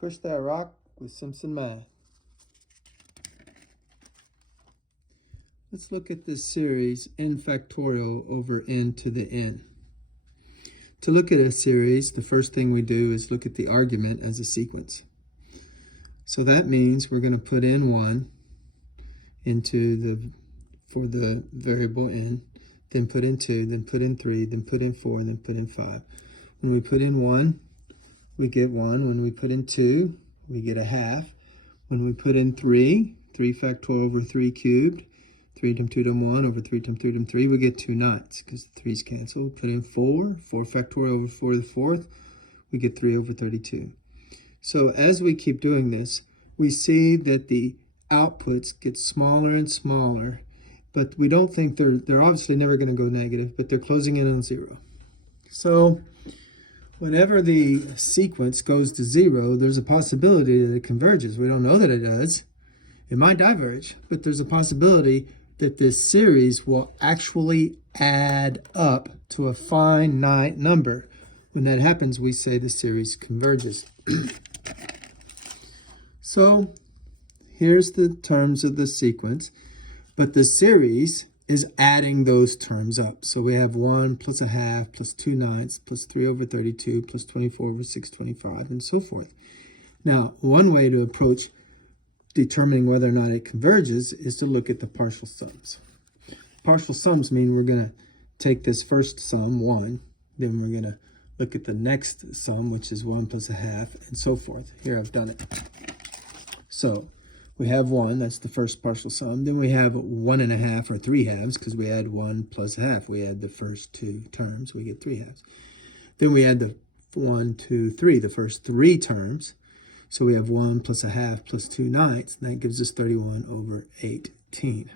Push that rock with Simpson Math. Let's look at this series n factorial over n to the n. To look at a series, the first thing we do is look at the argument as a sequence. So that means we're going to put in 1 for the variable n, then put in 2, then put in 3, then put in 4, then put in 5. When we put in 1, we get 1. When we put in 2, we get a half. When we put in 3 factorial over 3 cubed, 3 times 2 times 1 over 3 times 3 times 3, we get 2 ninths because the 3's cancel. We put in 4 factorial over 4 to the 4th, we get 3 over 32. So as we keep doing this, we see that the outputs get smaller and smaller, but we don't think they're obviously never going to go negative, but they're closing in on 0. So whenever the sequence goes to 0, there's a possibility that it converges. We don't know that it does. It might diverge, but there's a possibility that this series will actually add up to a finite number. When that happens, we say the series converges. So here's the terms of the sequence, but the series is adding those terms up. So we have 1 plus a half plus 2 ninths plus 3 over 32 plus 24 over 625 and so forth. Now, one way to approach determining whether or not it converges is to look at the partial sums. Partial sums mean we're going to take this first sum, 1, then we're going to look at the next sum, which is 1 plus a half, and so forth. Here I've done it. So we have 1, that's the first partial sum. Then we have 1 and a half, or 3 halves, because we add 1 plus a half. We add the first 2 terms, we get 3 halves. Then we add the 1, 2, 3, the first 3 terms. So we have 1 plus a half plus 2 ninths, and that gives us 31 over 18.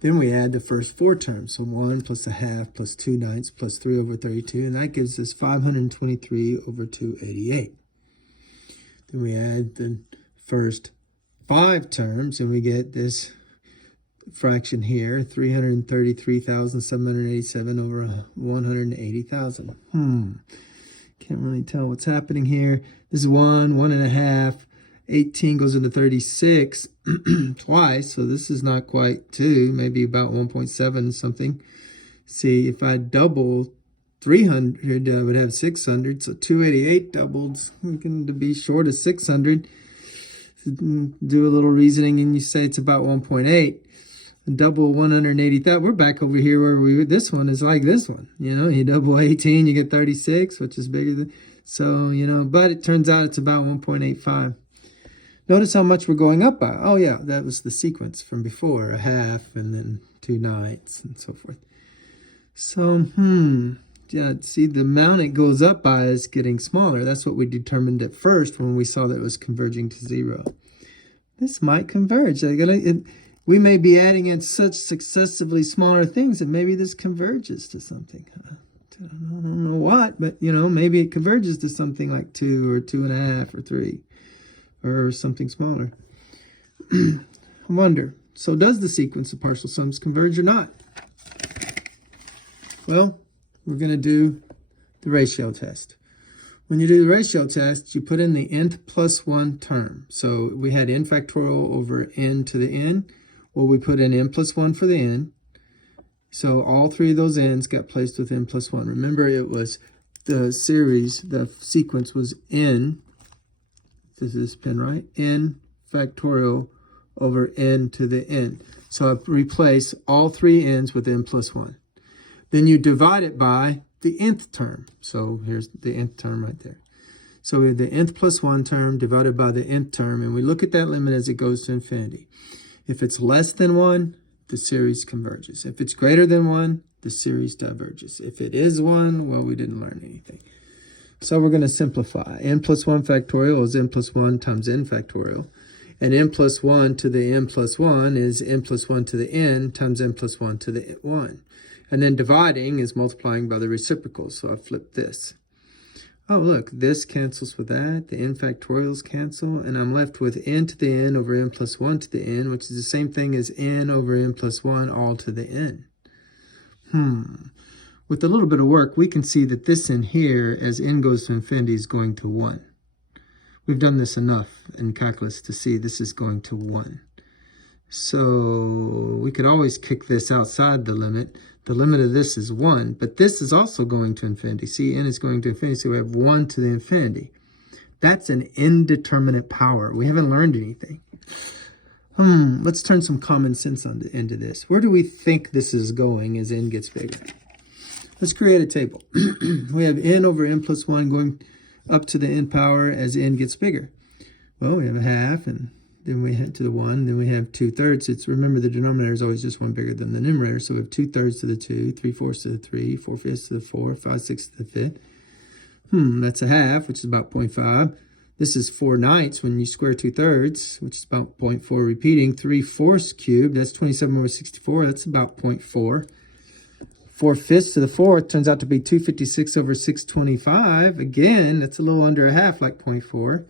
Then we add the first 4 terms, so 1 plus a half plus 2 ninths plus 3 over 32, and that gives us 523 over 288. Then we add the first 5 terms, and we get this fraction here, 333,787 over 180,000. Can't really tell what's happening here. This is 1, 1 and a half. 18 goes into 36 twice, so this is not quite 2, maybe about 1.7 something. See, if I double 300, I would have 600, so 288 doubled. We can be short of 600. Do a little reasoning, and you say it's about 1.8. Double 180,000. We're back over here where this one is like this one. You know, you double 18, you get 36, which is bigger than. So, you know, but it turns out it's about 1.85. Notice how much we're going up by. Oh, yeah, that was the sequence from before. A half and then 2 ninths and so forth. So, yeah, see, the amount it goes up by is getting smaller. That's what we determined at first when we saw that it was converging to 0. This might converge. We may be adding in such successively smaller things that maybe this converges to something. I don't know what, but, you know, maybe it converges to something like 2 or 2.5 or 3 or something smaller. I wonder. So does the sequence of partial sums converge or not? Well, we're going to do the ratio test. When you do the ratio test, you put in the nth plus 1 term. So we had n factorial over n to the n. Well, we put in n plus 1 for the n. So all 3 of those n's got placed with n plus 1. Remember, it was the series, the sequence was n, this is this pen, right? N factorial over n to the n. So I replace all 3 n's with n plus 1. Then you divide it by the nth term. So here's the nth term right there. So we have the nth plus 1 term divided by the nth term, and we look at that limit as it goes to infinity. If it's less than 1, the series converges. If it's greater than 1, the series diverges. If it is 1, well, we didn't learn anything. So we're going to simplify. N plus 1 factorial is n plus 1 times n factorial. And n plus 1 to the n plus 1 is n plus 1 to the n times n plus 1 to the 1. And then dividing is multiplying by the reciprocal. So I flip this. Oh, look, this cancels with that. The n factorials cancel. And I'm left with n to the n over n plus 1 to the n, which is the same thing as n over n plus 1 all to the n. With a little bit of work, we can see that this in here, as n goes to infinity, is going to 1. We've done this enough in calculus to see this is going to 1. So we could always kick this outside the limit. The limit of this is 1, but this is also going to infinity. See, n is going to infinity, so we have 1 to the infinity. That's an indeterminate power. We haven't learned anything. Let's turn some common sense into this. Where do we think this is going as n gets bigger? Let's create a table. We have n over n plus 1 going up to the n power as n gets bigger. Well, we have a half, and then we head to the 1, then we have 2/3. It's, remember, the denominator is always just 1 bigger than the numerator, so we have 2/3 to the 2, 3/4 to the 3, 4/5 to the 4, 5/6 to the 5th. That's a half, which is about 0.5. This is 4/9 when you square 2/3, which is about 0.4 repeating. 3/4 cubed, that's 27 over 64, that's about 0.4. 4/5 to the 4th turns out to be 256 over 625. Again, that's a little under a half, like 0.4.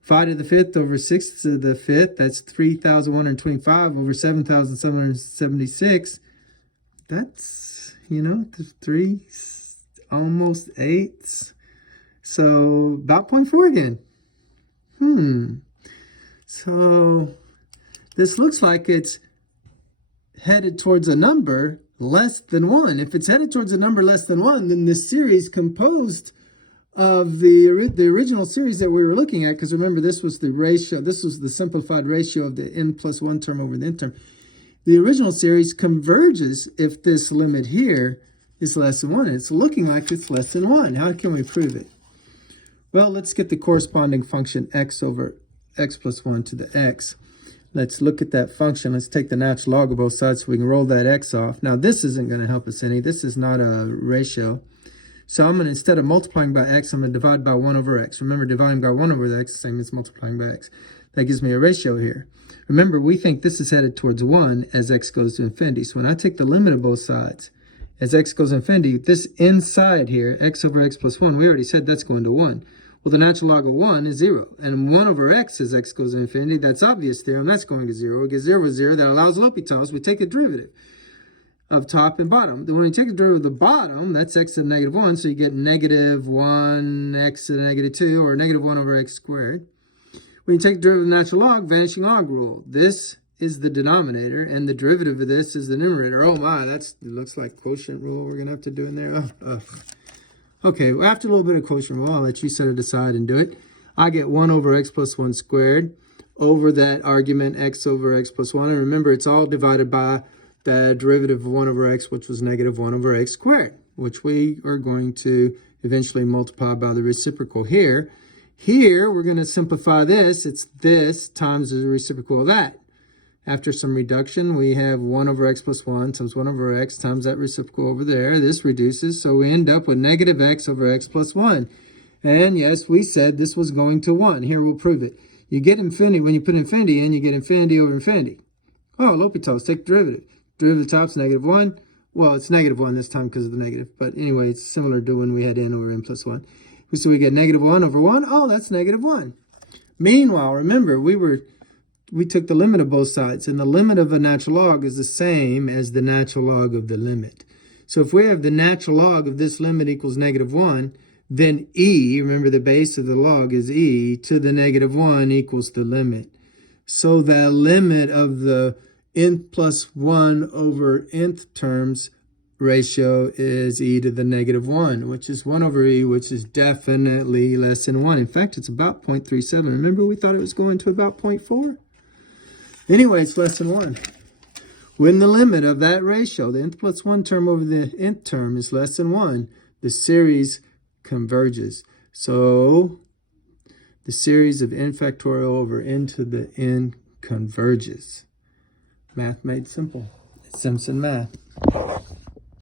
5 to the 5th over 6 to the 5th, that's 3,125 over 7,776. That's, 3, almost 8. So about 0.4 again. So this looks like it's headed towards a number less than 1. If it's headed towards a number less than 1, then this series composed of the original series that we were looking at, because remember, this was the ratio, this was the simplified ratio of the n plus 1 term over the n term. The original series converges if this limit here is less than 1. It's looking like it's less than 1. How can we prove it? Well, let's get the corresponding function x over x plus 1 to the x. Let's look at that function. Let's take the natural log of both sides so we can roll that x off. Now, this isn't going to help us any. This is not a ratio. So I'm going to, instead of multiplying by x, I'm going to divide by 1 over x. Remember, dividing by 1 over x is the same as multiplying by x. That gives me a ratio here. Remember, we think this is headed towards 1 as x goes to infinity. So when I take the limit of both sides, as x goes to infinity, this inside here, x over x plus 1, we already said that's going to 1. Well, the natural log of 1 is 0. And 1 over x as x goes to infinity, that's obvious theorem, that's going to 0. We get 0 with 0, that allows L'Hopital's. We take the derivative of top and bottom. Then when you take the derivative of the bottom, that's x to the negative 1, so you get negative 1 x to the negative 2, or negative 1 over x squared. When you take the derivative of the natural log, vanishing log rule. This is the denominator, and the derivative of this is the numerator. Oh my, it looks like quotient rule we're going to have to do in there. Okay, well, after a little bit of quotient rule, I'll let you set it aside and do it. I get 1 over x plus 1 squared over that argument x over x plus 1. And remember, it's all divided by the derivative of 1 over x, which was negative 1 over x squared, which we are going to eventually multiply by the reciprocal here. Here, we're going to simplify this. It's this times the reciprocal of that. After some reduction, we have 1 over x plus 1 times 1 over x times that reciprocal over there. This reduces, so we end up with negative x over x plus 1. And yes, we said this was going to 1. Here, we'll prove it. You get infinity, when you put infinity in, you get infinity over infinity. Oh, L'Hopital's, take the derivative. Derivative of the top's negative 1. Well, it's negative 1 this time because of the negative. But anyway, it's similar to when we had n over n plus 1. So we get negative 1 over 1. Oh, that's negative 1. Meanwhile, remember, we took the limit of both sides, and the limit of a natural log is the same as the natural log of the limit. So if we have the natural log of this limit equals negative 1, then e, remember the base of the log is e, to the negative 1 equals the limit. So the limit of the n plus 1 over nth terms ratio is e to the negative 1, which is 1 over e, which is definitely less than 1. In fact, it's about 0.37. Remember, we thought it was going to about 0.4? Anyway, it's less than 1. When the limit of that ratio, the nth plus 1 term over the nth term, is less than 1, the series converges. So the series of n factorial over n to the n converges. Math made simple. Simpson Math.